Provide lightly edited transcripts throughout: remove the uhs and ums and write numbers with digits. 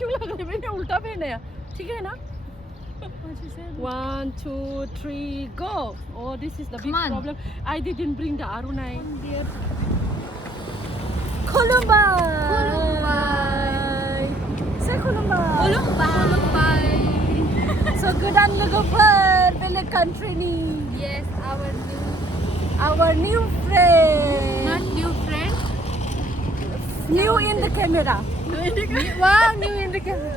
क्यों लग रहा है मैंने उल्टा पहना है ठीक है ना 1 2 3 go oh this is the big problem I didn't bring the arunai Khulumbai say Khulumbai so godan logoper beleg country ni Yes, our new friend not new friend. new in the camera Wow, new in the camera.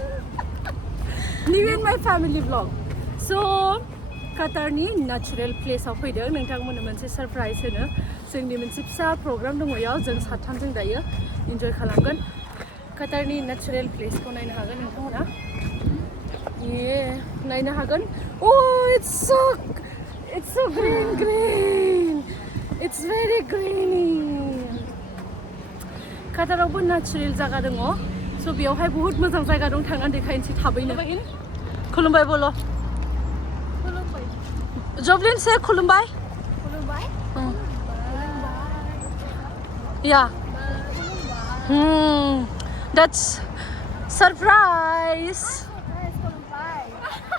new in my family vlog so Qatarni natural place of फैदों नोंथांमोननो मोनसे surprise होनो जोंनि मोनसे फिसा programme दङ याव जों साथामजों दायो एन्जय खालामगोन Qatarni natural place खौ नायनो हागोन नोंथांमोना ये नायनो हागोन oh it's so green it's very greeny Qatarआवबो natural जायगा दङ so बेयावहाय बहुत मोजां जायगा दं थांनानै देखायनोसै थाबैनो खुलुमबाय बोलो Joblin say Khulumbai. Yeah. That's surprise.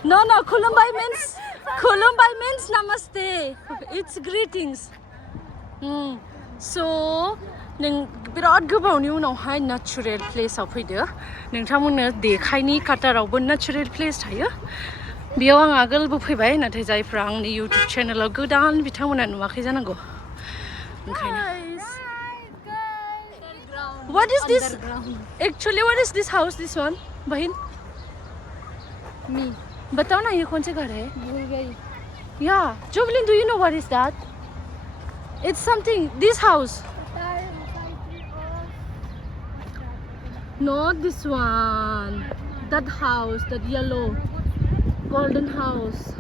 No, Khulumbai means namaste. It's greetings. So, नों बिराद गोबावनि उनावहाय natural place आव फैदो नोंथांमोननो देखायनि काटारावबो natural place थायो बेयाव आं आगोलबो फैबाय नाथाय जायफ्रा आंनि YouTube चेनेलाव गोदान बिथांमोना नुवाखै जानांगौ ओंखायनो What is this? Actually, what is this house? This one, बहन Me. बताओ ना ये कौन से घर है भूल गई. Yeah, Jovelyn, do you know what is that? It's something. This house. Not this one. That house, that yellow, golden house.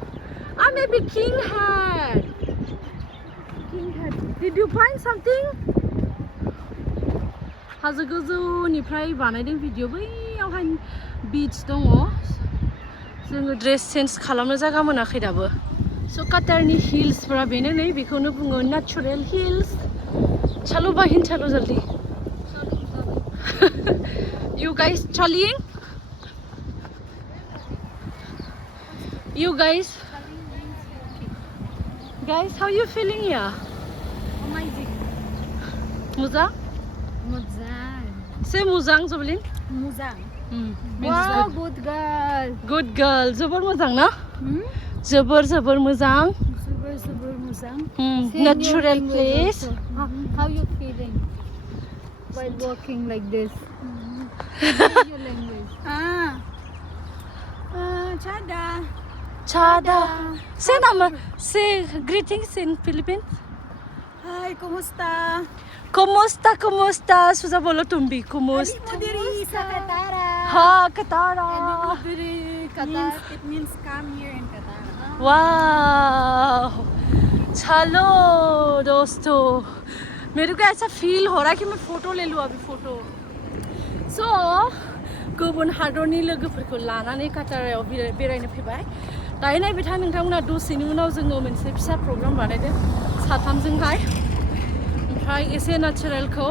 Ah, maybe king hat. Did you find something? हाजो गोजौनिफ्राय बानायदों भिडिअ बैयावहाय बीच दङ जोङो ड्रेस चेन्ज खालामनो जायगा मोनाखै दाबो स' काटारनि हिल्सफोरा बेनो नै बेखौनो बुङो नेचुरेल हिल्स चलो बहिन चलो जल्दी You guys chaliing? You guys? Guys, how you feeling here? Amazing. Muzang? Muzang. Say Muzang, Jovelyn. Muzang. Wow, good girl. Good girl. Zobar Muzang na? Zobar Muzang. Super Muzang. Natural place. How you feeling while walking like this? Your language. Chada. Say nama. Say greetings in Philippines. Hi, kumusta? Kumusta? Suza bolo tumbi. Kumusta? Diri sa Katara. Ha, Katara. Qatar. It means come here in Qatar. Wow. चलो दोस्तों मेरे को ऐसा feel हो रहा है कि मैं फोटो ले लूँ अभी फोटो सो गुबुन हादरनि लोगोफोरखौ लानानै काटाराव बेरायनो फैबाय दायो नायबाय था नोंथांमोना दसेनि उनाव जोङो मोनसे फिसा प्रग्राम बानायदों साथामजोंहाय ओमफ्राय एसे नेचारेलखौ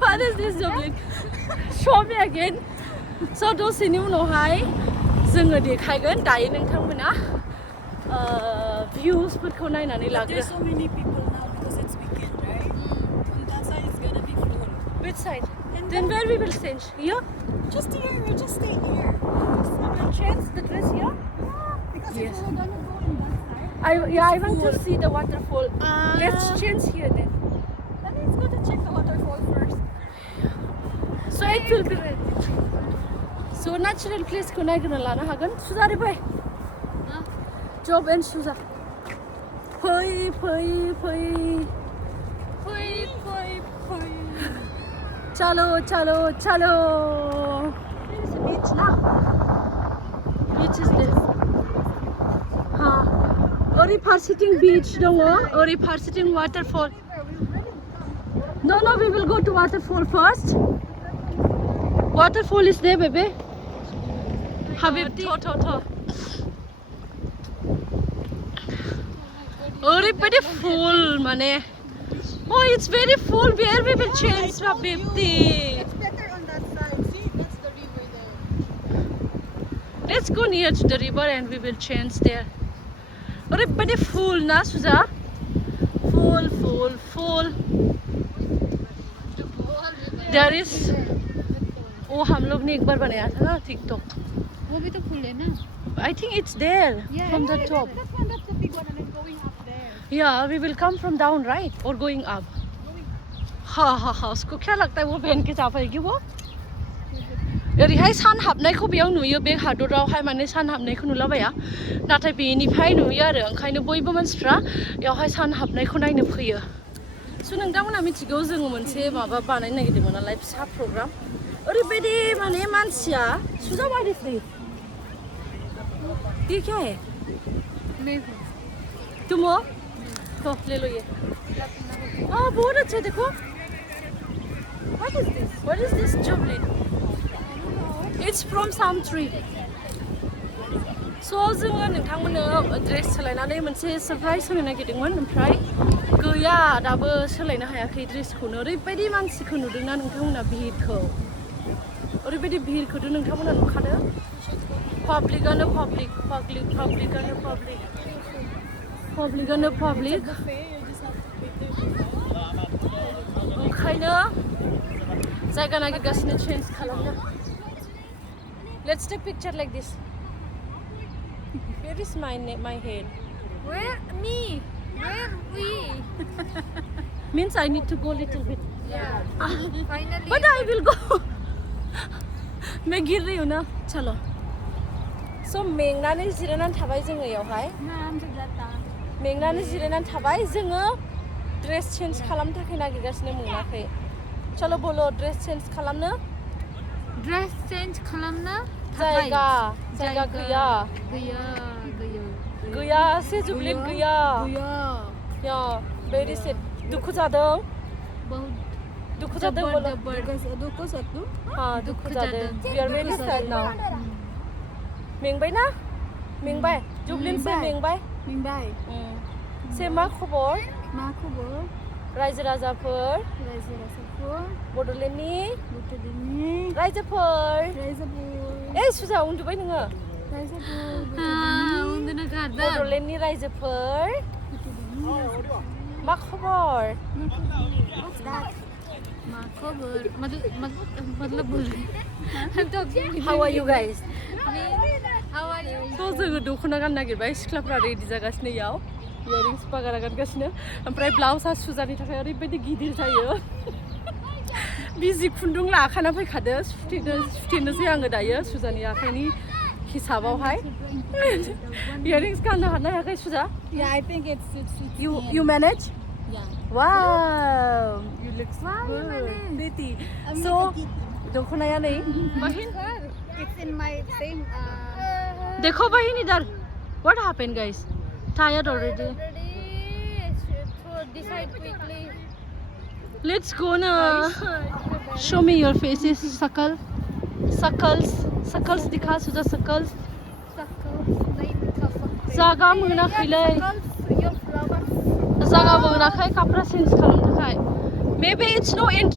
What is this Jovelyn? Show me again. So दसेनि उनावहाय जोङो देखायगोन दायो नोंथांमोना viewsफोरखौ नायनानै लाग्रो There's so many people now because it's weekend, right? On that side it's gonna be full. Which side? Then where we will change? Here? Just here, we'll just stay here. We will change the dress here? Yeah, because Yes. if we're gonna go in that side. I want to see the waterfall. Let's change here then. Then let's go to check the waterfall first. So it will be ready. So natural place को नायग्रोना लानो हागोन सुजा रे फै Job and Suza फै चलो There's a beach now. Beach is this. हाँ ओरै फारसेथिं beach दङ ओरै फारसेथिं waterfall. No, we will go to waterfall first. Waterfall is there, baby. Habibti. ओरैबायदि फुल माने Oh, it's very full. Where we will change, Rabibti? It's better on that side. See, that's the river there. Let's go near to the river and we will change there. अरे बड़े full ना सुजा? Full. There is. वो हम लोग ने एक बार बनाया था ना TikTok. वो भी तो फुल है ना? I think it's there from the top. That's the big one, and then going up there. Yeah, we will come from down, right? Or going up? हाँ उसको क्या लगता है वो बहन के जा पाएगी वो? ओरैहाय सान हाबनायखौ बेयाव नुयो बे हादरावहाय माने सान हाबनायखौ नुलाबाया नाथाय बेनिफ्राय नुयो आरो ओंखायनो बयबो मानसिफ्रा बेयावहाय सान हाबनायखौ नायनो फैयो स' नोंथांमोना मिथिगौ जोङो मोनसे माबा बानायनो नागिरदोंमोन नालाय फिसा प्रग्राम ओरैबायदि माने मानसिया सुजा बारिफ्रि ये क्या है तुम हो तो ले लो ये बहुत अच्छा है देखो what is this jubilee it's from some tree so जोङो नोंथांमोननो ड्रेस सोलायनानै मोनसे सरप्राइज होनो नागिरदोंमोन ओमफ्राय गैया दाबो सोलायनो हायाखै ड्रेसखौनो ओरैबायदि मानसिखौ नुदोंना नोंथांमोना भिरखौ ओरैबायदि भिरखौथ' नोंथांमोना नुखादों पाब्लिकानो पाब्लिक ओंखायनो जायगा नागिरगासिनो चेन्ज खालामनो Let's take picture like this. Where is my head? Where me? Where we? Means I need to go little bit. Yeah. Finally. But I will go. मैं गिर रही हूँ ना चलो so मेंनानै जिरायनानै थाबाय जोङो यावहाय मेंनानै जिरायनानै थाबाय जोङो ड्रेस चेन्ज खालामनो थाखाय नागिरगासिनो मोनाखै चलो बोलो ड्रेस चेन्ज खालामनो Dress change खालामनो जायगा गैया गैया से जुबलिन गैया या very sad दुखु जादों दुखु जादों बोलो हाँ दुखु जादों we are very sad now मेंबाय ना मेंबाय जुबलिन से मेंबाय से मा खबर रायजो राजाफोर बड'लेण्डनि रायजोफोर ए सुजा उन्दुबाय नोङो उन्दुनो गारदों बड'लेण्डनि रायजोफोर मा खबर मा खबर मतलब बोल रही how are you guys how are you so जोङो दख'ना गाननो नागिरबाय सिख्लाफ्रा रेडि जागासिनो याव इयारिंस बागारा गानगासिनो ओमफ्राय ब्लाउसआ सुजानि थाखाय ओरैबायदि गिदिर जायो बिजि खुन्दुं लाखाना फैखादो सुथेनोसै आङो दायो सुजानि आखाइनि हिसाबावहाय इयारिंस गाननो हानो हायाखै सुजा Yeah, I think it's you manage yeah. wow you look good pretty so दख'नाया नै बहिन It's in my same. देखो बहिन इधर what happened guys tired already decide quickly let's go na show me your faces suckles दिखा सुजा suckles जागा मोनाखैलै जागा मोनाखै कापड़ा चेन्ज खालामनो थाखाय maybe it's no